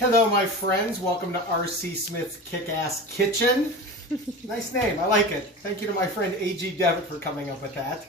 Hello, my friends. Welcome to R.C. Smith's Kick-Ass Kitchen. Nice name. I like it. Thank you to my friend A.G. Devitt for coming up with that.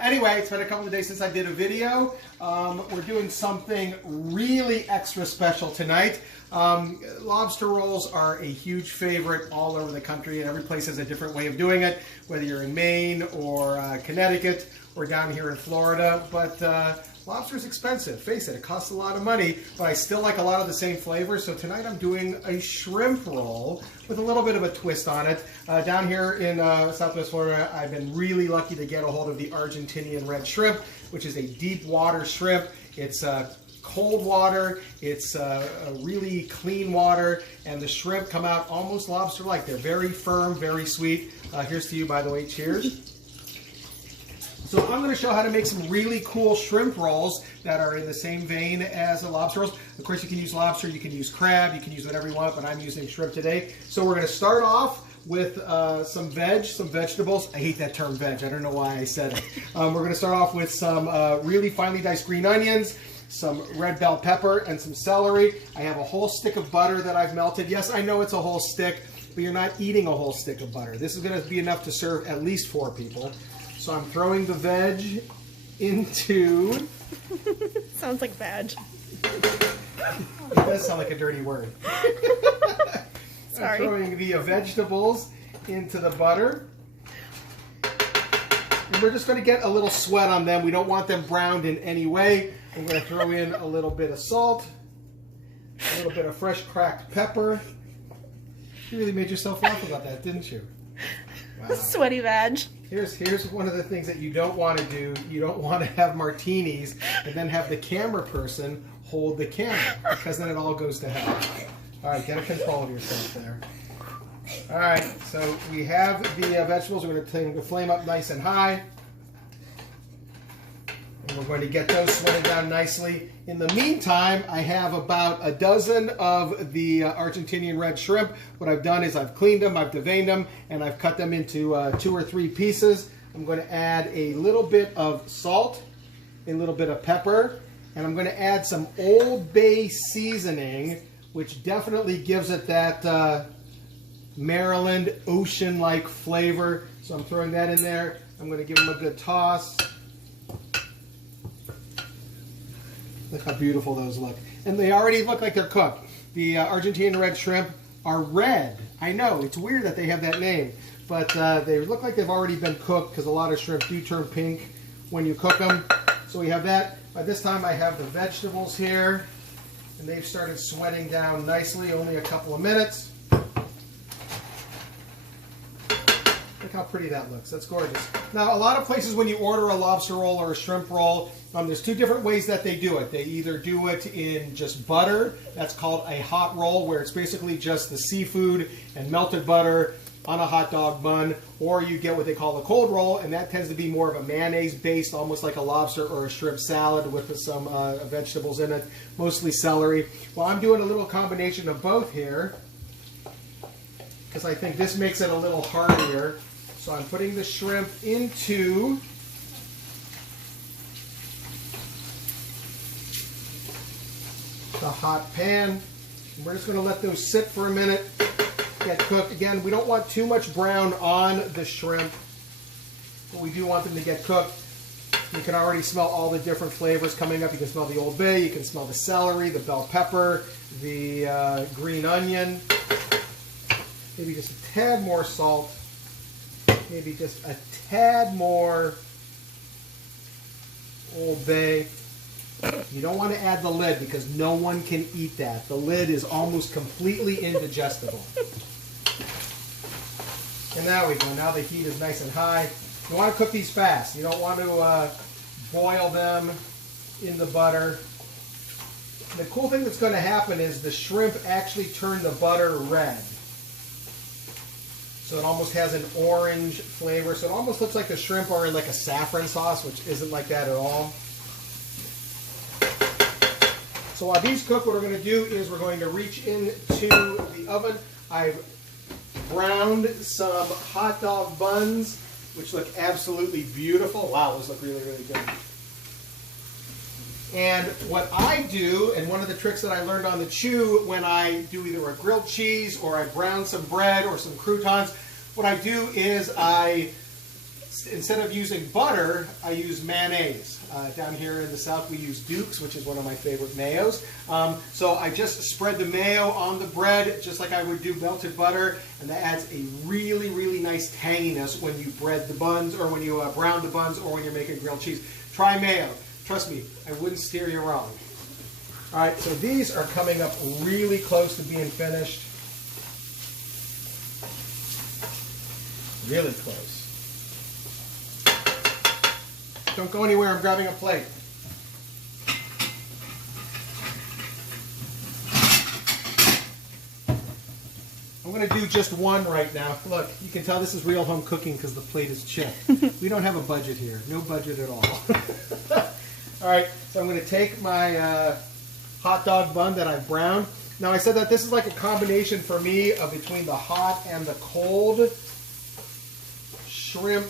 Anyway, it's been a couple of days since I did a video. We're doing something really extra special tonight. Lobster rolls are a huge favorite all over the country, and every place has a different way of doing it, whether you're in Maine or Connecticut or down here in Florida. But lobster is expensive. Face it, it costs a lot of money, but I still like a lot of the same flavors. So tonight I'm doing a shrimp roll with a little bit of a twist on it. Down here in Southwest Florida, I've been really lucky to get a hold of the Argentinian red shrimp, which is a deep water shrimp. It's cold water, it's really clean water, and the shrimp come out almost lobster-like. They're very firm, very sweet. Here's to you, by the way. Cheers. So I'm going to show how to make some really cool shrimp rolls that are in the same vein as the lobster rolls. Of course, you can use lobster, you can use crab, you can use whatever you want, but I'm using shrimp today. So we're going to start off with some vegetables. I hate that term veg. I don't know why I said it. We're going to start off with some really finely diced green onions, some red bell pepper, and some celery. I have a whole stick of butter that I've melted. Yes, I know it's a whole stick, but you're not eating a whole stick of butter. This is going to be enough to serve at least 4 people. So I'm throwing the veg into... Sounds like veg. It does sound like a dirty word. Sorry. I'm throwing the vegetables into the butter. And we're just going to get a little sweat on them. We don't want them browned in any way. I'm going to throw in a little bit of salt, a little bit of fresh cracked pepper. You really made yourself laugh about that, didn't you? Wow. Sweaty veg. Here's one of the things that you don't want to do. You don't want to have martinis and then have the camera person hold the camera, because then it all goes to hell. All right, get a control of yourself there. All right, so we have the vegetables. We're going to turn the flame up nice and high. And we're going to get those sweated down nicely. In the meantime, I have about a dozen of the Argentinian red shrimp. What I've done is I've cleaned them, I've deveined them, and I've cut them into 2 or 3 pieces. I'm going to add a little bit of salt, a little bit of pepper, and I'm going to add some Old Bay seasoning, which definitely gives it that Maryland ocean-like flavor. So I'm throwing that in there. I'm going to give them a good toss. Look how beautiful those look. And they already look like they're cooked. The Argentinian red shrimp are red. I know, it's weird that they have that name, but they look like they've already been cooked, because a lot of shrimp do turn pink when you cook them. So we have that. By this time I have the vegetables here, and they've started sweating down nicely, only a couple of minutes. Look how pretty that looks. That's gorgeous. Now, a lot of places when you order a lobster roll or a shrimp roll, there's 2 different ways that they do it. They either do it in just butter. That's called a hot roll, where it's basically just the seafood and melted butter on a hot dog bun. Or you get what they call a cold roll, and that tends to be more of a mayonnaise-based, almost like a lobster or a shrimp salad with some vegetables in it, mostly celery. Well, I'm doing a little combination of both here, because I think this makes it a little heartier. So I'm putting the shrimp into the hot pan. And we're just going to let those sit for a minute, get cooked. Again, we don't want too much brown on the shrimp, but we do want them to get cooked. You can already smell all the different flavors coming up. You can smell the Old Bay, you can smell the celery, the bell pepper, the green onion. Maybe just a tad more salt. Maybe just a tad more Old Bay. You don't want to add the lid, because no one can eat that. The lid is almost completely indigestible. And there we go. Now the heat is nice and high. You want to cook these fast. You don't want to boil them in the butter. The cool thing that's going to happen is the shrimp actually turn the butter red. So it almost has an orange flavor. So it almost looks like the shrimp are in like a saffron sauce, which isn't like that at all. So while these cook, what we're going to do is we're going to reach into the oven. I've browned some hot dog buns, which look absolutely beautiful. Wow, those look really, really good. And what I do, and one of the tricks that I learned on the Chew when I do either a grilled cheese or I brown some bread or some croutons, what I do is instead of using butter, I use mayonnaise. Down here in the South, we use Duke's, which is one of my favorite mayos. So I just spread the mayo on the bread, just like I would do melted butter, and that adds a really, really nice tanginess when you bread the buns, or when you brown the buns, or when you're making grilled cheese. Try mayo. Trust me, I wouldn't steer you wrong. All right, so these are coming up really close to being finished. Really close. Don't go anywhere, I'm grabbing a plate. I'm going to do just one right now. Look, you can tell this is real home cooking because the plate is chipped. We don't have a budget here. No budget at all. All right, so I'm going to take my hot dog bun that I've browned. Now I said that this is like a combination for me of between the hot and the cold shrimp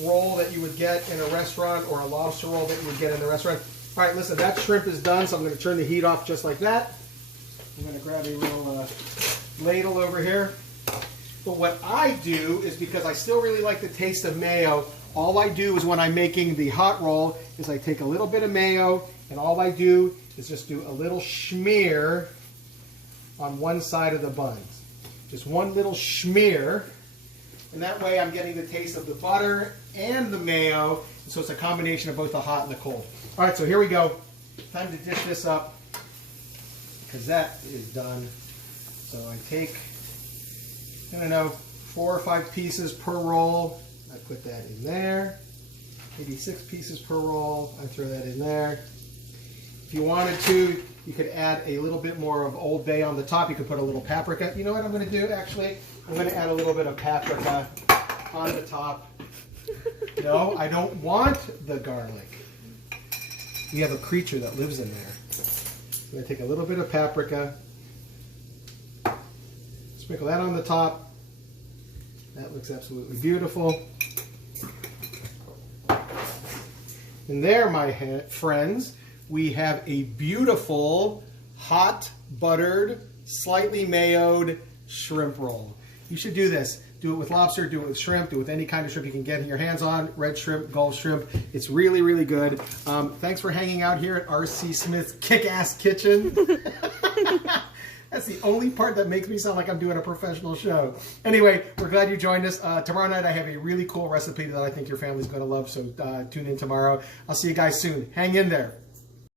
roll that you would get in a restaurant, or a lobster roll that you would get in the restaurant. All right, listen, that shrimp is done, so I'm going to turn the heat off just like that. I'm going to grab a little ladle over here. But what I do is, because I still really like the taste of mayo, all I do is when I'm making the hot roll is I take a little bit of mayo, and all I do is just do a little smear on one side of the buns. Just one little smear. And that way I'm getting the taste of the butter and the mayo. So it's a combination of both the hot and the cold. All right, so here we go. Time to dish this up, because that is done. So I take, I don't know, 4 or 5 pieces per roll. I put that in there. Maybe 6 pieces per roll. I throw that in there. If you wanted to, you could add a little bit more of Old Bay on the top. You could put a little paprika. You know what I'm going to do, actually? I'm going to add a little bit of paprika on the top. No, I don't want the garlic. We have a creature that lives in there. I'm going to take a little bit of paprika, sprinkle that on the top. That looks absolutely beautiful. And there, my friends, we have a beautiful, hot, buttered, slightly mayoed shrimp roll. You should do this. Do it with lobster, do it with shrimp, do it with any kind of shrimp you can get your hands on. Red shrimp, Gulf shrimp. It's really, really good. Thanks for hanging out here at R.C. Smith's Kick-Ass Kitchen. That's the only part that makes me sound like I'm doing a professional show. Anyway, we're glad you joined us. Tomorrow night I have a really cool recipe that I think your family's going to love, so tune in tomorrow. I'll see you guys soon. Hang in there.